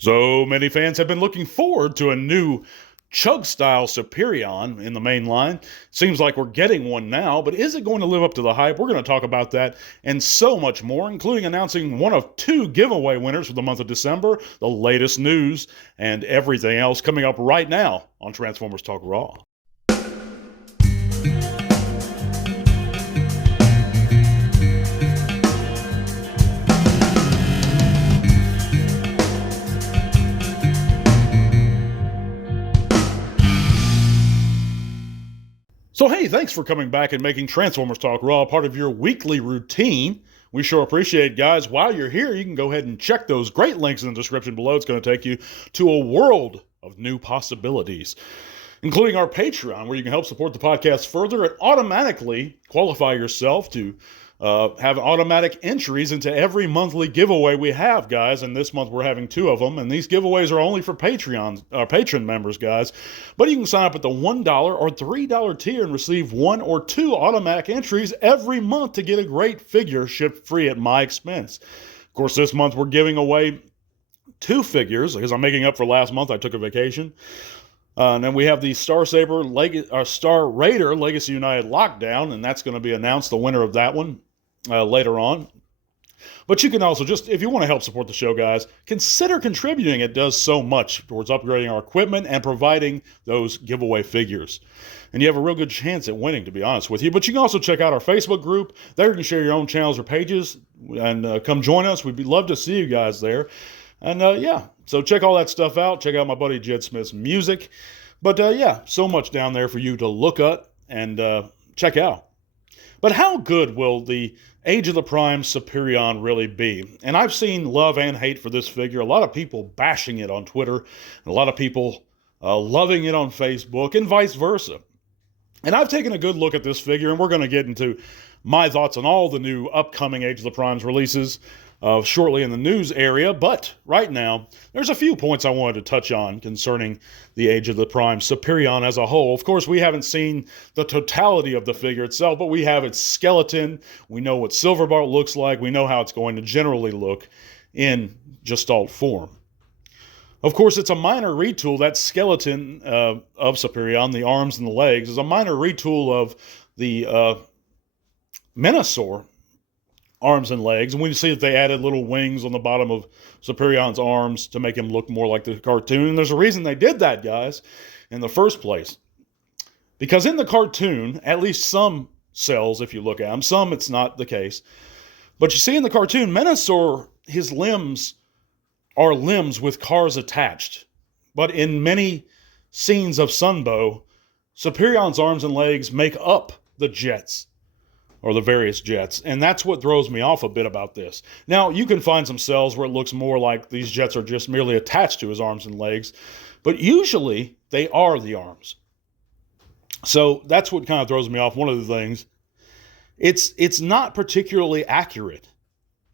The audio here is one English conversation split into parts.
So many fans have been looking forward to a new Chug-style Superion in the main line. Seems like we're getting one now, but is it going to live up to the hype? We're going to talk about that and so much more, including announcing one of two giveaway winners for the month of December, the latest news, and everything else coming up right now on Transformers Talk Raw. So hey, thanks for coming back and making Transformers Talk Raw part of your weekly routine. We sure appreciate it, guys. While you're here, you can go ahead and check those great links in the description below. It's going to take you to a world of new possibilities, including our Patreon, where you can help support the podcast further and automatically qualify yourself to have automatic entries into every monthly giveaway we have, guys. And this month we're having two of them. And these giveaways are only for patron members, guys. But you can sign up at the $1 or $3 tier and receive one or two automatic entries every month to get a great figure shipped free at my expense. Of course, this month we're giving away two figures because I'm making up for last month. I took a vacation. And then we have the Star Raider Legacy United Lockdown, and that's going to be announced, the winner of that one, later on. But you can also just, if you want to help support the show, guys, consider contributing. It does so much towards upgrading our equipment and providing those giveaway figures. And you have a real good chance at winning, to be honest with you. But you can also check out our Facebook group. There you can share your own channels or pages and come join us. We'd love to see you guys there. And so check all that stuff out. Check out my buddy Jed Smith's music. But so much down there for you to look at and check out. But how good will the Age of the Primes Superion really be? And I've seen love and hate for this figure. A lot of people bashing it on Twitter, and a lot of people loving it on Facebook, and vice versa. And I've taken a good look at this figure, and we're going to get into my thoughts on all the new upcoming Age of the Primes releases shortly in the news area. But right now, there's a few points I wanted to touch on concerning the Age of the Primes Superion as a whole. Of course, we haven't seen the totality of the figure itself, but we have its skeleton. We know what Silverbolt looks like. We know how it's going to generally look in Gestalt form. Of course, it's a minor retool. That skeleton of Superion, the arms and the legs, is a minor retool of the Menasor arms and legs. And we see that they added little wings on the bottom of Superion's arms to make him look more like the cartoon. And there's a reason they did that, guys, in the first place. Because in the cartoon, at least some cells, if you look at them, some it's not the case. But you see in the cartoon, Menasor, his limbs are limbs with cars attached. But in many scenes of Sunbow, Superion's arms and legs make up the jets, or the various jets, and that's what throws me off a bit about this. Now, you can find some cells where it looks more like these jets are just merely attached to his arms and legs, but usually they are the arms. So that's what kind of throws me off. One of the things, it's not particularly accurate,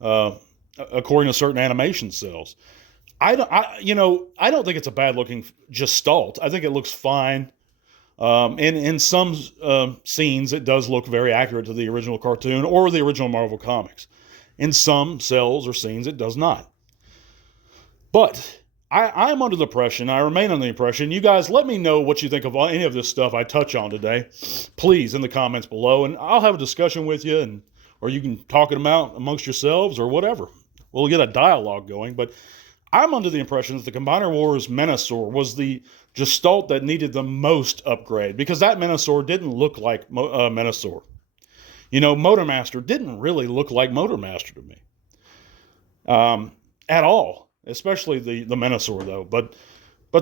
according to certain animation cells. I don't think it's a bad looking Gestalt. I think it looks fine. And in some scenes, it does look very accurate to the original cartoon or the original Marvel Comics. In some cells or scenes, it does not. But I'm under the impression, I remain under the impression, you guys let me know what you think of any of this stuff I touch on today, please, in the comments below, and I'll have a discussion with you, or you can talk them out amongst yourselves or whatever. We'll get a dialogue going, but I'm under the impression that the Combiner Wars Menasor was the Gestalt that needed the most upgrade, because that Menasor didn't look like Menasor. Motormaster didn't really look like Motormaster to me. At all. Especially the Menasor, though. But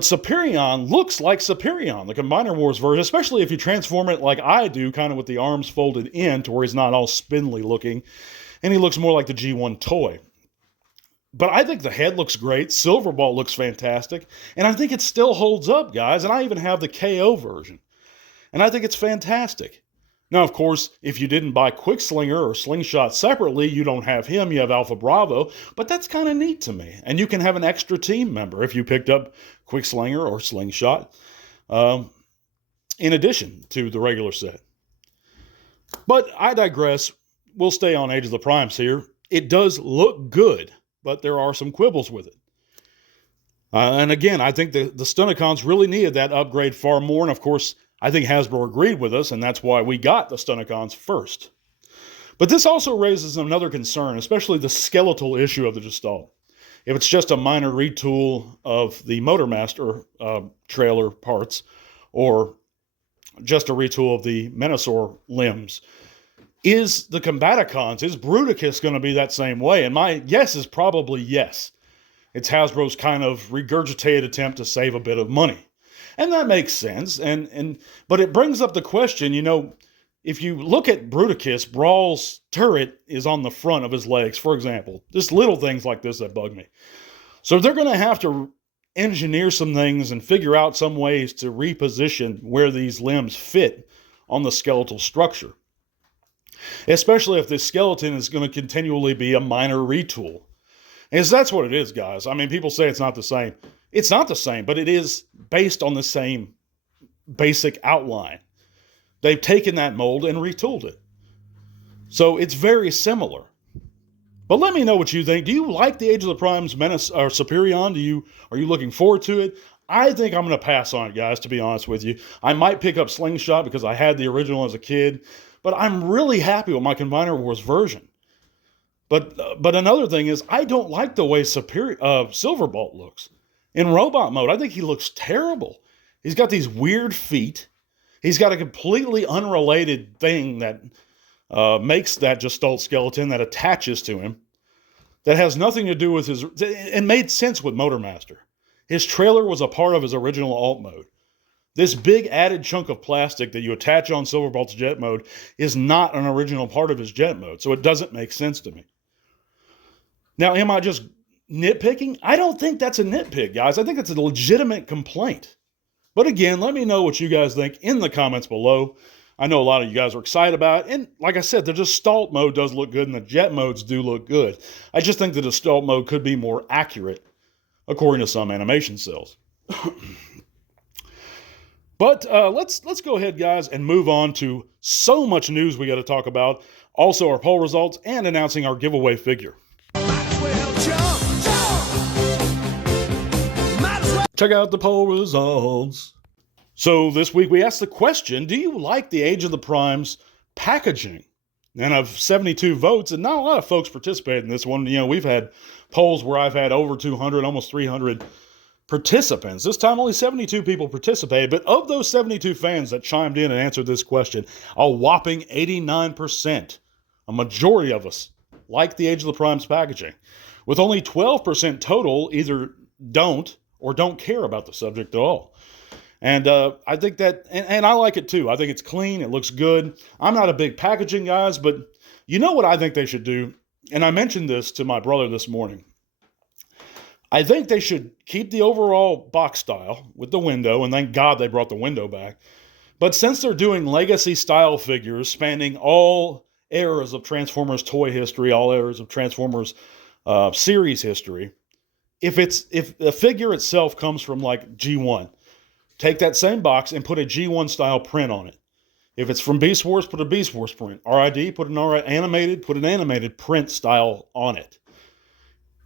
Superion looks like Superion, the Combiner Wars version, especially if you transform it like I do, kind of with the arms folded in to where he's not all spindly looking, and he looks more like the G1 toy. But I think the head looks great. Silverbolt looks fantastic. And I think it still holds up, guys. And I even have the KO version. And I think it's fantastic. Now, of course, if you didn't buy Quickslinger or Slingshot separately, you don't have him. You have Alpha Bravo. But that's kind of neat to me. And you can have an extra team member if you picked up Quickslinger or Slingshot in addition to the regular set. But I digress. We'll stay on Age of the Primes here. It does look good, but there are some quibbles with it. And again, I think the Stunicons really needed that upgrade far more. And of course, I think Hasbro agreed with us, and that's why we got the Stunicons first. But this also raises another concern, especially the skeletal issue of the Gestalt. If it's just a minor retool of the Motormaster trailer parts, or just a retool of the Menasor limbs, is the Combaticons, is Bruticus going to be that same way? And my guess is probably yes. It's Hasbro's kind of regurgitated attempt to save a bit of money. And that makes sense. But it brings up the question, if you look at Bruticus, Brawl's turret is on the front of his legs, for example. Just little things like this that bug me. So they're going to have to engineer some things and figure out some ways to reposition where these limbs fit on the skeletal structure. Especially if this skeleton is going to continually be a minor retool. And that's what it is, guys. I mean, people say it's not the same. It's not the same, but it is based on the same basic outline. They've taken that mold and retooled it. So it's very similar. But let me know what you think. Do you like the Age of the Primes Menace or Superion? Are you looking forward to it? I think I'm going to pass on it, guys, to be honest with you. I might pick up Slingshot because I had the original as a kid, but I'm really happy with my Combiner Wars version. But another thing is, I don't like the way Silverbolt looks. In robot mode, I think he looks terrible. He's got these weird feet. He's got a completely unrelated thing that makes that Gestalt skeleton that attaches to him that has nothing to do with his... It made sense with Motormaster. His trailer was a part of his original alt mode. This big added chunk of plastic that you attach on Silverbolt's jet mode is not an original part of his jet mode, so it doesn't make sense to me. Now, am I just nitpicking? I don't think that's a nitpick, guys. I think that's a legitimate complaint. But again, let me know what you guys think in the comments below. I know a lot of you guys are excited about it. And like I said, the Gestalt mode does look good and the jet modes do look good. I just think the Gestalt mode could be more accurate, according to some animation cells. But let's go ahead, guys, and move on to so much news we got to talk about. Also, our poll results and announcing our giveaway figure. Check out the poll results. So this week we asked the question, do you like the Age of the Primes packaging? And of 72 votes, and not a lot of folks participated in this one. We've had polls where I've had over 200, almost 300 participants. This time only 72 people participated, but of those 72 fans that chimed in and answered this question, a whopping 89%, a majority of us, like the Age of the Primes packaging, with only 12% total either don't or don't care about the subject at all. And I think that, and I like it too. I think it's clean, it looks good. I'm not a big packaging guys, but you know what I think they should do? And I mentioned this to my brother this morning. I think they should keep the overall box style with the window, and thank God they brought the window back. But since they're doing legacy style figures spanning all eras of Transformers toy history, all eras of Transformers series history, if the figure itself comes from like G1, take that same box and put a G1 style print on it. If it's from Beast Wars, put a Beast Wars print. RID, put an animated, put an animated print style on it.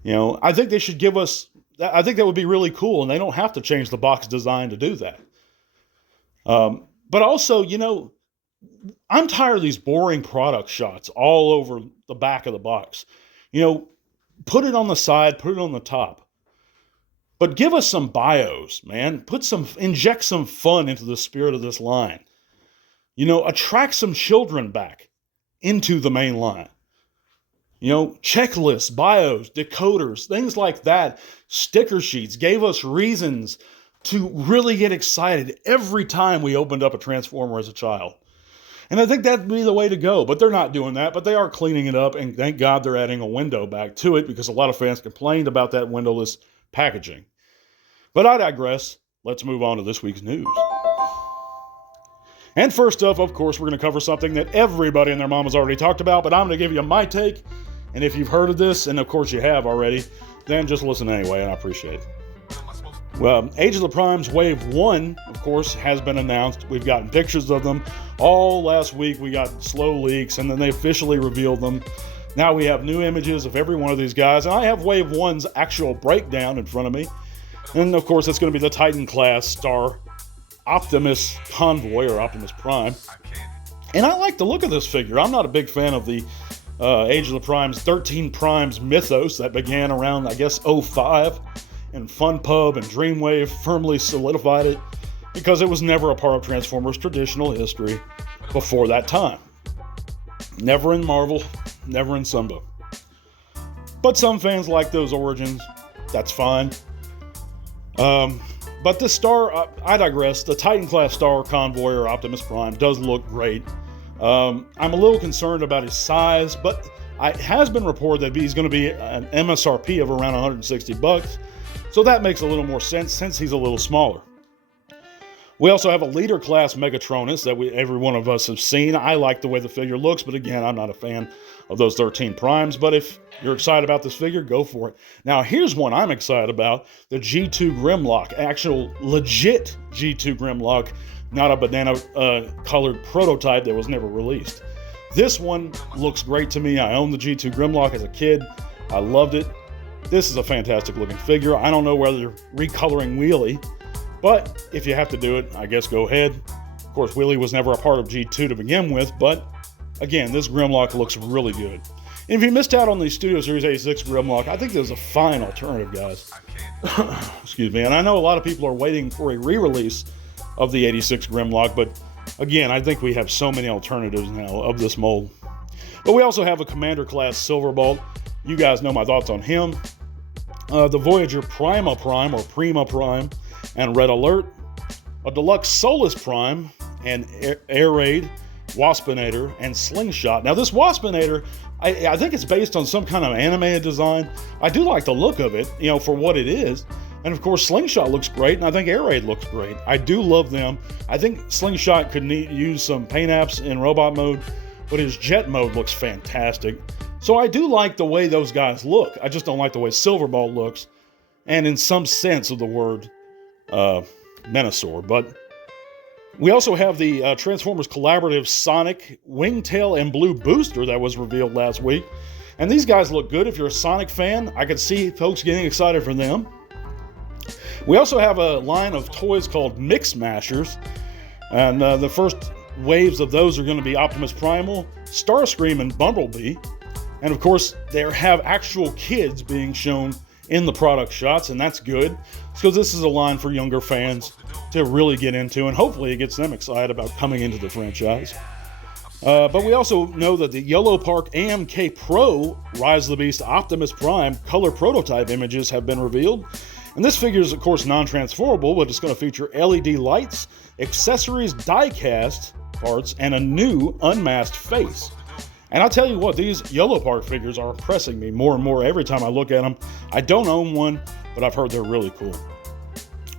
I think they should give us, I think that would be really cool, and they don't have to change the box design to do that. But also, I'm tired of these boring product shots all over the back of the box. Put it on the side, put it on the top. But give us some bios, man. Inject some fun into the spirit of this line. Attract some children back into the main line. Checklists, bios, decoders, things like that. Sticker sheets gave us reasons to really get excited every time we opened up a Transformer as a child. And I think that'd be the way to go. But they're not doing that. But they are cleaning it up. And thank God they're adding a window back to it, because a lot of fans complained about that windowless packaging. But I digress. Let's move on to this week's news. And first up, of course, we're going to cover something that everybody and their mom has already talked about, but I'm going to give you my take. And if you've heard of this, and of course you have already, then just listen anyway, and I appreciate it. Well, Age of the Primes Wave 1, of course, has been announced. We've gotten pictures of them. All last week we got slow leaks, and then they officially revealed them. Now we have new images of every one of these guys, and I have Wave 1's actual breakdown in front of me. And of course, that's going to be the Titan class star Optimus Convoy or Optimus Prime. And I like the look of this figure. I'm not a big fan of the Age of the Primes 13 Primes mythos that began around, I guess, 05. And FunPub and Dreamwave firmly solidified it because it was never a part of Transformers' traditional history before that time. Never in Marvel, never in Sunbow. But some fans like those origins. That's fine. But this star, I digress. The Titan class star Convoy or Optimus Prime does look great. I'm a little concerned about his size, but it has been reported that he's going to be an MSRP of around $160. So that makes a little more sense since he's a little smaller. We also have a leader class Megatronus that every one of us have seen. I like the way the figure looks, but again, I'm not a fan of those 13 Primes. But if you're excited about this figure, go for it. Now, here's one I'm excited about. The G2 Grimlock. Actual legit G2 Grimlock, not a banana colored prototype that was never released. This one looks great to me. I owned the G2 Grimlock as a kid. I loved it. This is a fantastic looking figure. I don't know whether they're recoloring Wheelie, but if you have to do it, I guess go ahead. Of course, Wheelie was never a part of G2 to begin with, but again, this Grimlock looks really good. And if you missed out on the Studio Series 86 Grimlock, I think there's a fine alternative, guys. Excuse me. And I know a lot of people are waiting for a re-release of the 86 Grimlock, but again, I think we have so many alternatives now of this mold. But we also have a Commander class Silverbolt. You guys know my thoughts on him. The Voyager Prima Prime or Prima Prime and Red Alert, a Deluxe Solus Prime, and Air Raid, Waspinator, and Slingshot. Now this Waspinator, I think it's based on some kind of animated design. I do like the look of it, for what it is. And of course, Slingshot looks great, and I think Air Raid looks great. I do love them. I think Slingshot could use some paint apps in robot mode, but his jet mode looks fantastic. So I do like the way those guys look. I just don't like the way Silverbolt looks, and in some sense of the word, Menasor. But we also have the Transformers Collaborative Sonic, Wingtail, and Blue Booster that was revealed last week. And these guys look good. If you're a Sonic fan, I could see folks getting excited for them. We also have a line of toys called Mix Mashers. And the first waves of those are going to be Optimus Primal, Starscream, and Bumblebee. And of course, they have actual kids being shown in the product shots, and that's good, because this is a line for younger fans to really get into, and hopefully it gets them excited about coming into the franchise. But we also know that the Yellow Park AMK Pro Rise of the Beast Optimus Prime color prototype images have been revealed. And this figure is, of course, non-transferable, but it's going to feature LED lights, accessories, die-cast parts, and a new unmasked face. And I'll tell you what, these Yellow Park figures are impressing me more and more every time I look at them. I don't own one, but I've heard they're really cool.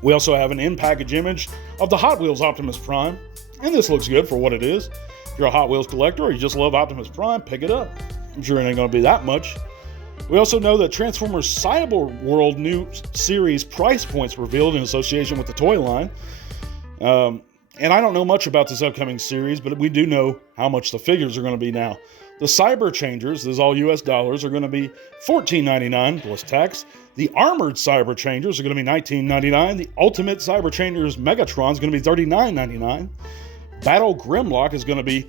We also have an in-package image of the Hot Wheels Optimus Prime, and this looks good for what it is. If you're a Hot Wheels collector or you just love Optimus Prime, pick it up. I'm sure it ain't going to be that much. We also know that Transformers Cyber World new series price points revealed in association with the toy line. And I don't know much about this upcoming series, but we do know how much the figures are going to be now. The Cyber Changers, this is all US dollars, are going to be $14.99 plus tax. The Armored Cyber Changers are going to be $19.99. The Ultimate Cyber Changers Megatron is going to be $39.99. Battle Grimlock is going to be,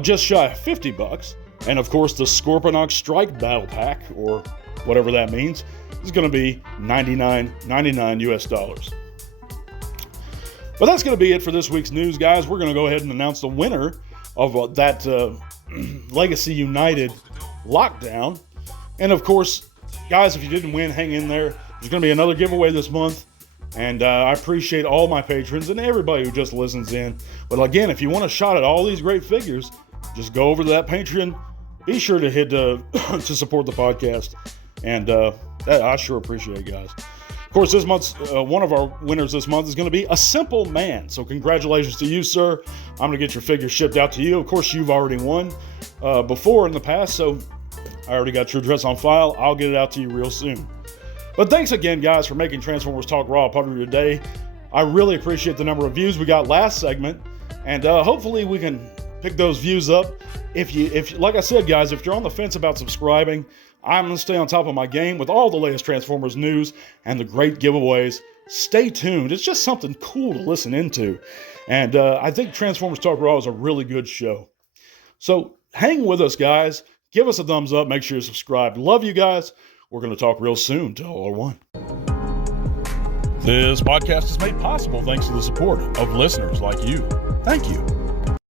just shy of $50. And of course, the Scorponok Strike Battle Pack, or whatever that means, is going to be $99.99 US dollars. But that's going to be it for this week's news, guys. We're going to go ahead and announce the winner of that Legacy United lockdown. And of course, guys, if you didn't win, hang in there. There's going to be another giveaway this month. And I appreciate all my patrons and everybody who just listens in. But again, if you want a shot at all these great figures, just go over to that Patreon. Be sure to hit to support the podcast. And I sure appreciate it, guys. Of course, this month's one of our winners this month is going to be a Simple Man. So congratulations to you, sir. I'm going to get your figure shipped out to you. Of course, you've already won before in the past, so I already got your address on file. I'll get it out to you real soon. But thanks again, guys, for making Transformers Talk Raw a part of your day. I really appreciate the number of views we got last segment, and hopefully we can pick those views up. If like I said, guys, if you're on the fence about subscribing, I'm going to stay on top of my game with all the latest Transformers news and the great giveaways. Stay tuned. It's just something cool to listen into. And I think Transformers Talk Raw is a really good show. So hang with us, guys. Give us a thumbs up. Make sure you're subscribed. Love you guys. We're going to talk real soon to all are one. This podcast is made possible thanks to the support of listeners like you. Thank you.